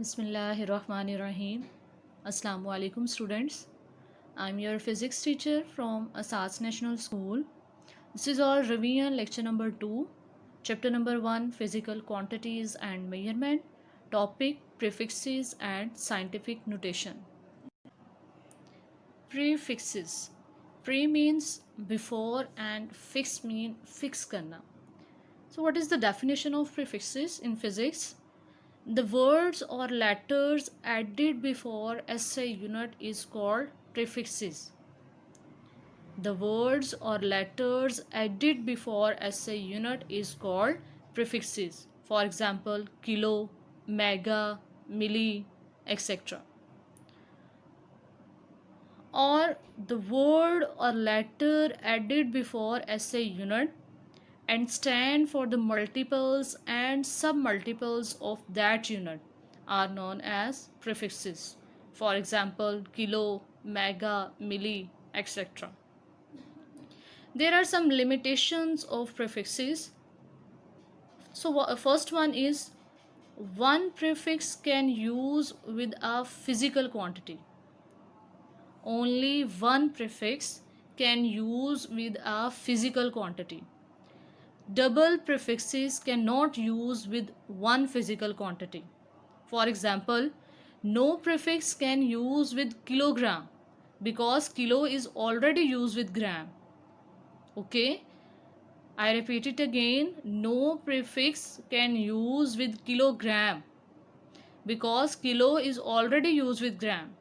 Bismillahirrahmanirrahim. Assalamu alaikum students. I'm your physics teacher from Asas National School. This is our revision lecture number 2, chapter number 1, physical quantities and measurement, topic prefixes and scientific notation. Prefixes. Pre means before and fix mean fix karna. So what is the definition of prefixes in physics? The words or letters added before SI unit is called prefixes. The words or letters added before SI unit is called prefixes. For example, kilo, mega, milli, etc. Or the word or letter added before SI unit and stand for the multiples and submultiples of that unit are known as prefixes. For example, kilo, mega, milli, etc. There are some limitations of prefixes. So first one is one prefix can use with a physical quantity. Only one prefix can use with a physical quantity. Double prefixes cannot use with one physical quantity. For example, no prefix can use with kilogram because kilo is already used with gram. Okay, I repeat it again. No prefix can use with kilogram because kilo is already used with gram.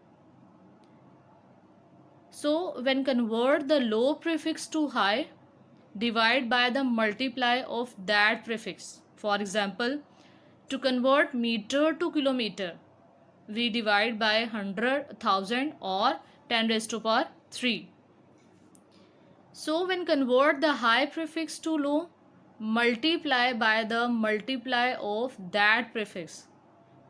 So when convert the low prefix to high, divide by the multiply of that prefix. For example, to convert meter to kilometer, we divide by 100, 1000 or 10 raised to power 3. So when convert the high prefix to low, multiply by the multiply of that prefix.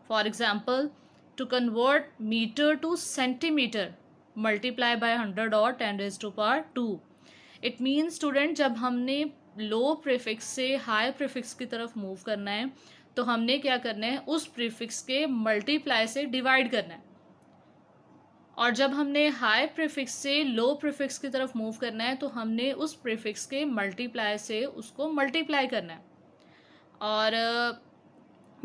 For example, to convert meter to centimeter, multiply by 100 or 10 raised to power 2. It mean student जब हमने लो prefix से high prefix की तरफ move करना है तो हमने क्या करना है, उस प्रीफिक्स के मल्टीप्लाई से डिवाइड करना है, और जब हमने हाई प्रीफिक्स से लो प्रीफिक्स की तरफ मूव करना है तो हमने उस प्रीफिक्स के मल्टीप्लाई से उसको मल्टीप्लाई करना है. और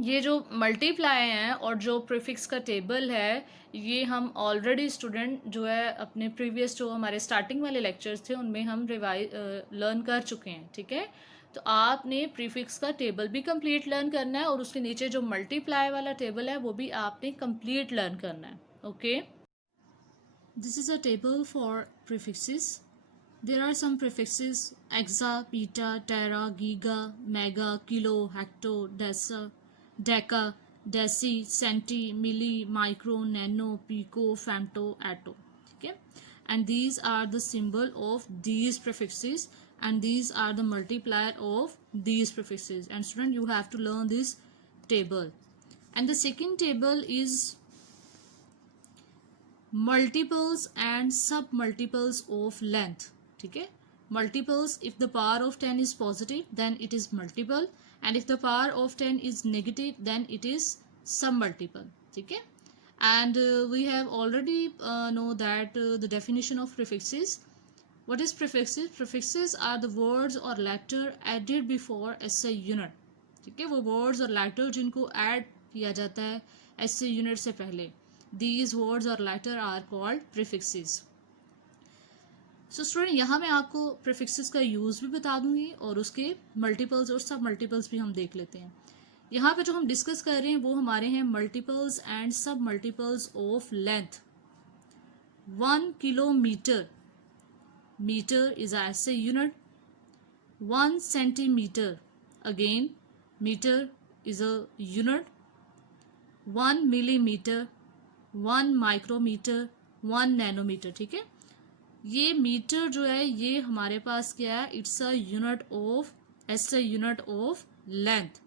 ये जो मल्टीप्लाई हैं और जो प्रीफिक्स का टेबल है ये हम ऑलरेडी स्टूडेंट जो है अपने प्रीवियस जो हमारे स्टार्टिंग वाले लेक्चर्स थे उनमें हम लर्न कर चुके हैं. ठीक है, तो आपने प्रीफिक्स का टेबल भी कंप्लीट लर्न करना है और उसके नीचे जो मल्टीप्लाई वाला टेबल है वो भी आपने कंप्लीट लर्न करना है. Okay, this is a table for prefixes. There are some prefixes: exa, peta, tera, giga, mega, kilo, hecto, deca, deci, centi, milli, micro, nano, pico, femto, atto. Okay, and these are the symbol of these prefixes and these are the multiplier of these prefixes. And student, you have to learn this table. And the second table is multiples and submultiples of length. ठीक है, multiples, if the power of 10 is positive then it is multiple and if the power of 10 is negative then it is submultiple. ठीक है, and we have already know that the definition of prefixes. What is prefixes? Prefixes are the words or letter added before SI unit. ठीक है, वो words और letter जिनको add किया जाता है SI unit से पहले, these words or letter are called prefixes. So student, यहाँ मैं आपको प्रीफिक्सेस का यूज़ भी बता दूंगी और उसके मल्टीपल्स और सब मल्टीपल्स भी हम देख लेते हैं. यहाँ पे जो हम डिस्कस कर रहे हैं वो हमारे हैं multiples and submultiples of length. 1 kilometre, metre is SI unit. 1 centimetre, again metre is a unit. 1 millimetre, 1 micrometre, 1 nanometre. ठीक है, ये मीटर जो है ये हमारे पास क्या है, it's a unit of S unit of length.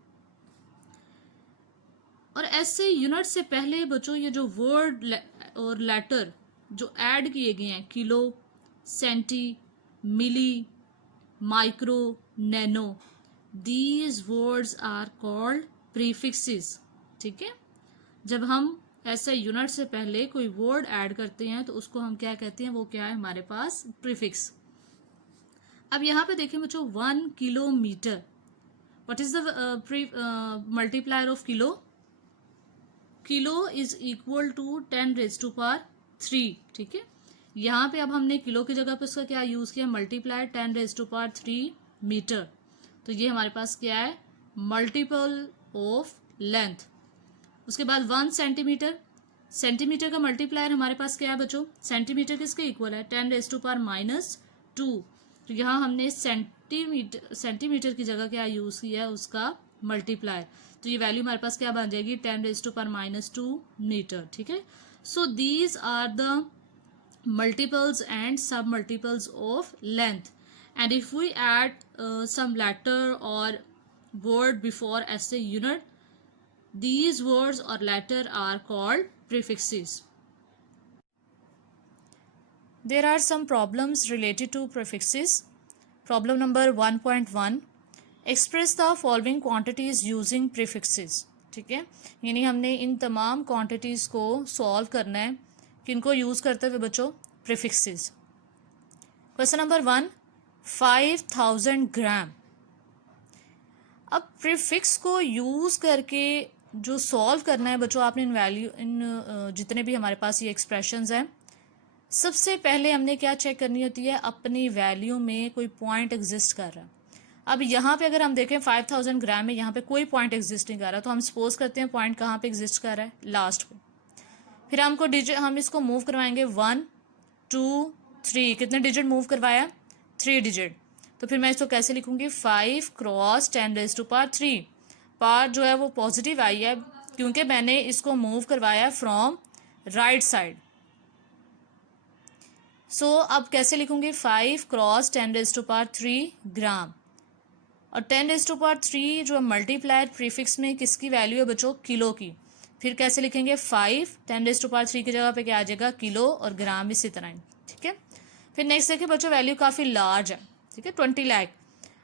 और ऐसे यूनिट से पहले बच्चों ये जो वर्ड और लेटर जो ऐड किए गए हैं, kilo, centi, milli, micro, nano, these words are called prefixes. ठीक है, जब हम ऐसे यूनिट से पहले कोई वर्ड ऐड करते हैं तो उसको हम क्या कहते हैं, वो क्या है हमारे पास प्रीफिक्स। अब यहाँ पे देखिए बच्चों 1 kilometre, what is the multiplier of kilo? Kilo is equal to 10⁻3, ठीक है। यहाँ पे अब हमने किलो की जगह पे उसका क्या यूज किया, मल्टीप्लायर 10⁻3 मीटर। तो ये हमारे पास क्या है, मल्टीपल ऑफ लेंथ। उसके बाद 1 सेंटीमीटर, सेंटीमीटर का मल्टीप्लायर हमारे पास क्या है बच्चों, सेंटीमीटर किसके इक्वल है, 10⁻²। तो यहाँ हमने सेंटीमीटर की जगह क्या यूज किया है, उसका मल्टीप्लायर। तो ये वैल्यू हमारे पास क्या बन जाएगी, 10⁻² मीटर, ठीक है। So these are the multiples and sub multiples of length, and if we add some letter or word before SI unit, these words or letter are called prefixes. There are some problems related to prefixes. Problem number 1.1, express the following quantities using prefixes, ठीक है। यानी हमने इन तमाम quantities को solve करना है, किनको use करते हुए बच्चों, प्रीफिक्सेस। क्वेश्चन नंबर 1, 5000 ग्राम। अब प्रीफिक्स को यूज करके जो सॉल्व करना है बच्चों, आपने इन जितने भी हमारे पास ये एक्सप्रेशंस हैं, सबसे पहले हमने क्या चेक करनी होती है, अपनी वैल्यू में कोई पॉइंट एग्जिस्ट कर रहा है। अब यहाँ पे अगर हम देखें 5000 ग्राम में यहाँ पे कोई पॉइंट एग्जिस्ट नहीं कर रहा, तो हम सपोज करते हैं पॉइंट कहाँ पे एग्जिस्ट कर रहा है, लास्ट पे। फिर हम इसको मूव करवाएंगे 1 2 3, कितने डिजिट मूव करवाया, 3 डिजिट। तो फिर मैं इसको कैसे लिखूंगी, 5 क्रॉस 10⁻3। पार्ट जो है वो पॉजिटिव आई है क्योंकि मैंने इसको मूव करवाया फ्रॉम राइट साइड। सो अब कैसे लिखूंगी, 5 क्रॉस 10⁻3 ग्राम। और 10⁻3 जो मल्टीप्लायर प्रीफिक्स में किसकी वैल्यू है बच्चों, किलो की। फिर कैसे लिखेंगे, 5 10⁻3 की जगह पे क्या आ जाएगा, किलो, और ग्राम इसी तरह, ठीक है। फिर नेक्स्ट देखिए बच्चों, वैल्यू काफ़ी लार्ज है, ठीक है, 20 लाख।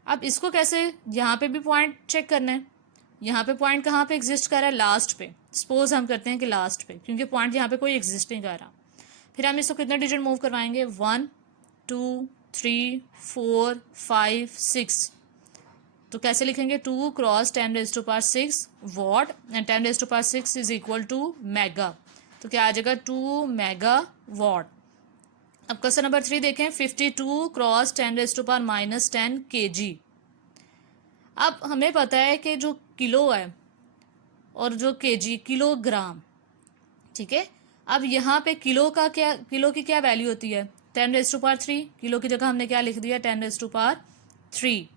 अब इसको कैसे, यहाँ पे भी पॉइंट चेक करना है, यहाँ पे पॉइंट कहाँ पे एग्जिस्ट कर रहा है, लास्ट पे। सपोज हम करते हैं कि लास्ट पे, क्योंकि पॉइंट यहाँ पे कोई एग्जिस्ट नहीं कर रहा। फिर हम इसको कितने डिजिट मूव करवाएंगे, 1 2 3 4 5 6। तो कैसे लिखेंगे, 2 cross 10⁻6 what, and 10⁻6 is equal to mega. तो क्या आ जाएगा, 2 मेगा वॉट। अब क्वेश्चन नंबर 3 देखें, 52 क्रॉस 10⁻10 kg। अब हमें पता है कि जो किलो है और जो kg, किलोग्राम, ठीक है। अब यहाँ पे किलो की क्या वैल्यू होती है, 10⁻3। किलो की जगह हमने क्या लिख दिया, 10⁻3।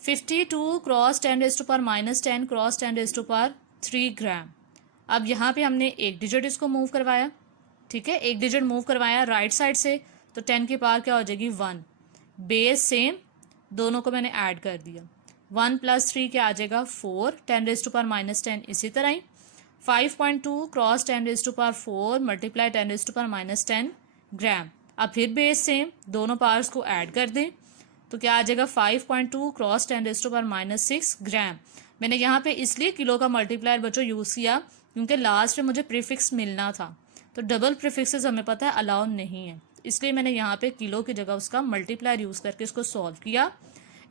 52 क्रॉस 10⁻10 क्रॉस 10⁻3 ग्राम। अब यहाँ पे हमने एक डिजिट इसको मूव करवाया, ठीक है, एक डिजिट मूव करवाया राइट साइड से, तो 10 की पावर क्या हो जाएगी, 1। बेस सेम, दोनों को मैंने ऐड कर दिया, 1 + 3 क्या आ जाएगा, 4, 10⁻10 इसी तरह ही। 5.2 क्रॉस 10⁻4 मल्टीप्लाई 10⁻10 ग्राम। अब फिर बेस सेम, दोनों पावर्स को ऐड कर दें, तो क्या आ जाएगा, 5.2 क्रॉस 10⁻6 ग्राम। मैंने यहाँ पे इसलिए किलो का मल्टीप्लायर बच्चों यूज़ किया क्योंकि लास्ट में मुझे प्रीफिक्स मिलना था, तो डबल प्रीफिक्सेस हमें पता है अलाउ नहीं है, इसलिए मैंने यहाँ पे किलो की जगह उसका मल्टीप्लायर यूज़ करके इसको सॉल्व किया।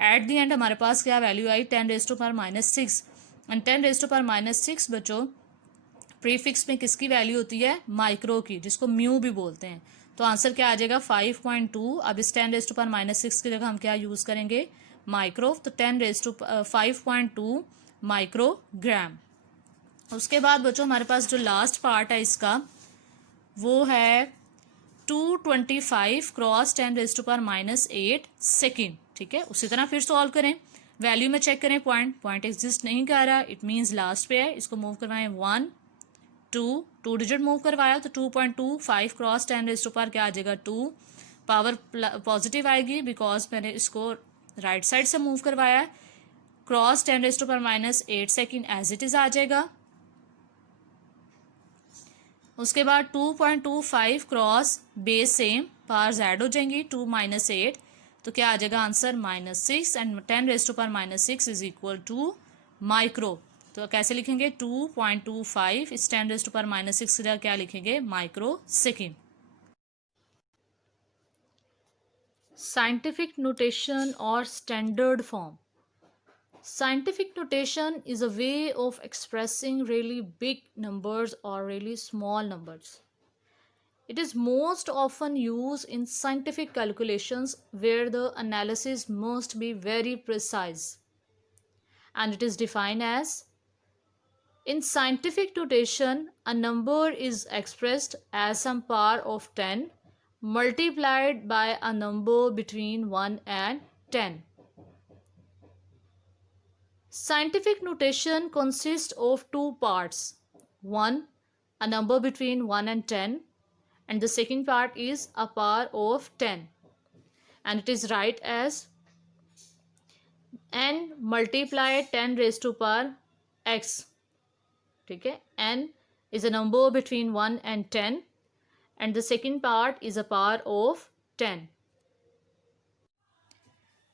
एट दी एंड हमारे पास क्या वैल्यू आई, 10⁻6। एंड 10⁻6 बच्चों प्रीफिक्स में किसकी वैल्यू होती है, माइक्रो की, जिसको म्यू भी बोलते हैं। तो आंसर क्या आ जाएगा, 5.2। अब इस 10⁻6 की जगह हम क्या यूज करेंगे, माइक्रो, तो 5.2 माइक्रोग्राम। उसके बाद बच्चों हमारे पास जो लास्ट पार्ट है इसका, वो है 225 क्रॉस 10⁻8 सेकेंड, ठीक है। उसी तरह फिर सॉल्व करें, वैल्यू में चेक करें, पॉइंट एग्जिस्ट नहीं कर रहा, इट मीन्स लास्ट पे है, इसको मूव करवाएं 1 2 डिजिट मूव करवाया, तो 2.25 क्रॉस 10⁻, क्या आ जाएगा, 2। पावर पॉजिटिव आएगी बिकॉज मैंने इसको राइट साइड से मूव करवाया। Cross 10⁻8 second as it is आ जाएगा। उसके बाद 2.25 cross base same, powers add हो जाएंगी, 2 - 8, तो क्या आ जाएगा answer, -6। And 10⁻6 is equal to micro. तो कैसे लिखेंगे 2.25 इस 10⁻⁻6 का क्या लिखेंगे microsecond. Scientific notation or standard form. Scientific notation is a way of expressing really big numbers or really small numbers. It is most often used in scientific calculations where the analysis must be very precise. And it is defined as, in scientific notation, a number is expressed as some power of 10 multiplied by a number between 1 and 10. Scientific notation consists of two parts. One, a number between 1 and 10, and the second part is a power of 10. And it is write as n multiplied 10 raised to power x. Okay? N is a number between 1 and 10, and the second part is a power of 10.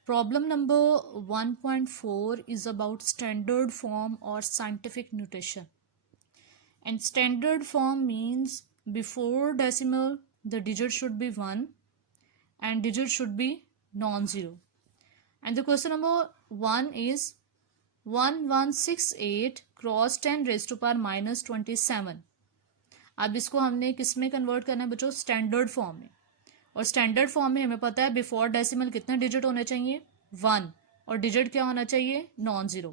Problem number 1.4 is about standard form or scientific notation. And standard form means before decimal the digit should be 1 and digit should be non-zero. And the question number 1 is 1168 cross 10 raised to power minus 27. अब इसको हमने किस में convert करना है बच्चों, standard form में. और स्टैंडर्ड फॉर्म में हमें पता है बिफोर डेसिमल कितने डिजिट होने चाहिए 1 और डिजिट क्या होना चाहिए non-zero.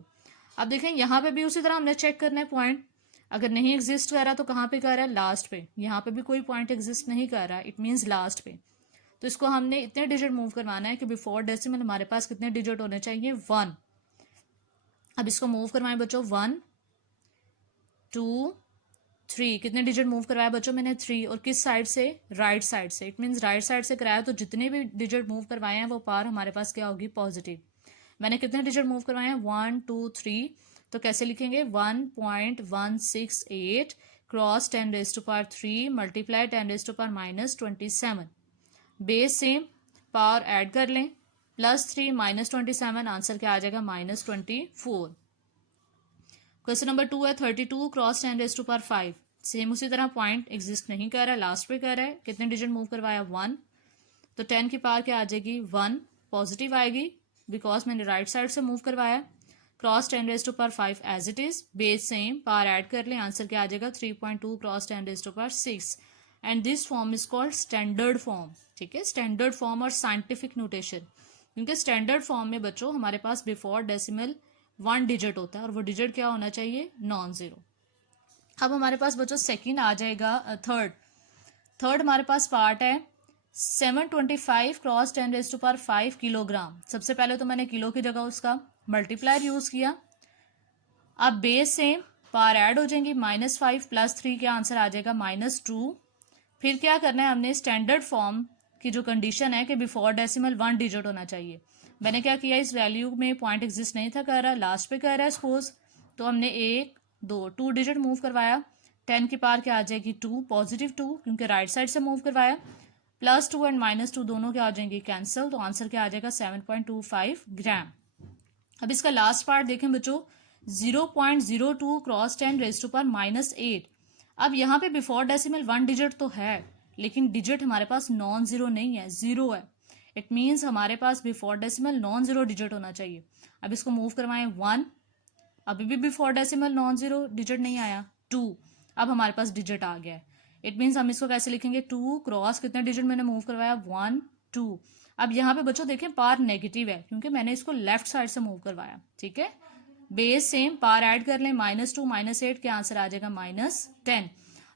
अब देखें यहाँ पे भी उसी तरह हमने चेक करना है पॉइंट. अगर नहीं एग्जिस्ट कर रहा तो कहाँ पे कर रहा है, लास्ट पे. यहाँ पे भी कोई पॉइंट एग्जिस्ट नहीं कर रहा, इट मीन्स लास्ट पे. तो इसको हमने इतने डिजिट मूव करवाना है कि बिफोर डेसिमल हमारे पास कितने डिजिट होने चाहिए 1. अब इसको मूव करवाएं बच्चों 1 2 3. कितने डिजिट मूव करवाया बच्चों मैंने 3. और किस साइड से, राइट साइड से. इट मीन्स राइट साइड से कराया तो जितने भी डिजिट मूव करवाए हैं वो पावर हमारे पास क्या होगी, पॉजिटिव. मैंने कितने डिजिट मूव करवाए हैं 1 2 3. तो कैसे लिखेंगे 1.168 cross 10 raise to power 3 multiply 10 raise to power minus 27. Base same, power add कर लें +3 माइनस 27, आंसर क्या आ जाएगा -24. क्वेश्चन नंबर 2 है 32 cross 10 raise to power 5. Same उसी तरह पॉइंट एग्जिस्ट नहीं कर रहा है, लास्ट पे कर रहा है. कितने डिजिट मूव करवाया 1. तो 10 की पावर क्या आ जाएगी 1, पॉजिटिव आएगी बिकॉज मैंने राइट साइड से मूव करवाया. Cross 10 raise to power 5 as it is, base same, power add कर लें, आंसर क्या आ जाएगा 3.2 cross 10 raise to power 6. And this form is called standard form. ठीक है, स्टैंडर्ड फॉर्म और साइंटिफिक नोटेशन. क्योंकि स्टैंडर्ड फॉर्म में बच्चों हमारे पास बिफोर डेसिमल 1 डिजिट होता है और वो डिजिट क्या होना चाहिए non-zero. अब हमारे पास बच्चों सेकंड आ जाएगा थर्ड हमारे पास पार्ट है 725 cross 10 raise to power 5 kilogram. सबसे पहले तो मैंने किलो की जगह उसका मल्टीप्लायर यूज किया. अब बेस सेम, पावर ऐड हो जाएंगी -5 + 3 का आंसर आ जाएगा -2. फिर क्या करना है हमने, स्टैंडर्ड फॉर्म की जो कंडीशन है कि बिफोर डेसिमल 1 डिजिट होना चाहिए. मैंने क्या किया, इस वैल्यू में पॉइंट एग्जिस्ट नहीं था कर रहा, लास्ट पे कर रहा है सपोज. तो हमने 1 2 डिजिट मूव करवाया. 10 की पावर क्या आ जाएगी 2, पॉजिटिव 2 क्योंकि राइट साइड से मूव करवाया. +2 एंड -2 दोनों क्या आ जाएंगे कैंसिल. तो आंसर क्या आ जाएगा 7.25 ग्राम. अब इसका लास्ट पार्ट देखें बच्चों 0.02 क्रॉस 10 रेज टू पावर -8. अब यहाँ पे बिफोर डेसिमल 1 डिजिट तो है लेकिन डिजिट हमारे पास non-zero नहीं है, जीरो है. इट मीन्स हमारे पास बिफोर डेसिमल non-zero डिजिट होना चाहिए. अब इसको मूव करवाएं 1, अभी भी बिफोर डेसिमल non-zero डिजिट नहीं आया 2. अब हमारे पास डिजिट आ गया है. इट मीन्स हम इसको कैसे लिखेंगे 2 क्रॉस कितने डिजिट मैंने मूव करवाया 1 2. अब यहाँ पे बच्चों देखें पावर नेगेटिव है क्योंकि मैंने इसको लेफ्ट साइड से मूव करवाया. ठीक है, बेस सेम, पावर ऐड कर लें -2 -8 के आंसर आ जाएगा -10.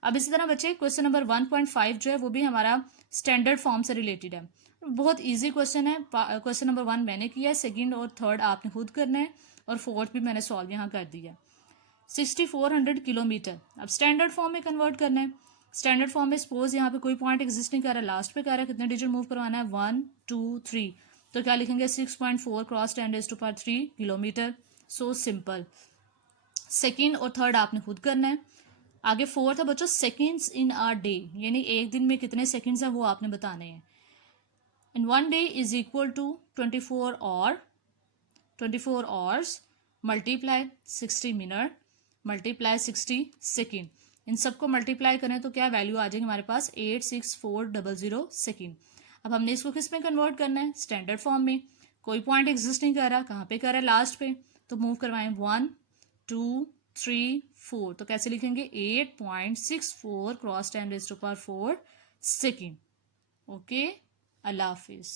अब इसी तरह बच्चे क्वेश्चन नंबर 1.5 जो है वो भी हमारा स्टैंडर्ड फॉर्म से रिलेटेड है. बहुत इजी क्वेश्चन है. क्वेश्चन नंबर 1 मैंने किया है, सेकंड और थर्ड आपने खुद करना है और फोर्थ भी मैंने सॉल्व यहाँ कर दिया. 6400 किलोमीटर अब स्टैंडर्ड फॉर्म में कन्वर्ट करना है. स्टैंडर्ड फॉर्म में सपोज यहाँ पे कोई पॉइंट एग्जिस्ट नहीं कर रहा, लास्ट पे कर रहा है. कितने डिजिट मूव करवाना है 1 2 3. तो क्या लिखेंगे 6.4 cross 10 raise to power 3 kilometre. So simple. Second और थर्ड आपने खुद करना है. आगे फोर्थ है बच्चों सेकंड्स इन अ डे, यानी एक दिन में कितने सेकंड्स हैं वो आपने बताने हैं. And 1 day is equal to 24 hours multiply 60 minute multiply 60 second. इन सबको मल्टीप्लाई करें तो क्या वैल्यू आ जाएगी हमारे पास 86400 सेकेंड। अब हमने इसको किस में कन्वर्ट करना है, स्टैंडर्ड फॉर्म में। कोई पॉइंट एग्जिस्ट नहीं कर रहा, कहाँ पे कर रहा है, लास्ट पे, तो मूव करवाएं 1 2 3 4, तो कैसे लिखेंगे 8.64 क्रॉस 10⁻⁴ सेकेंड। ओके, अल्लाह हाफिज।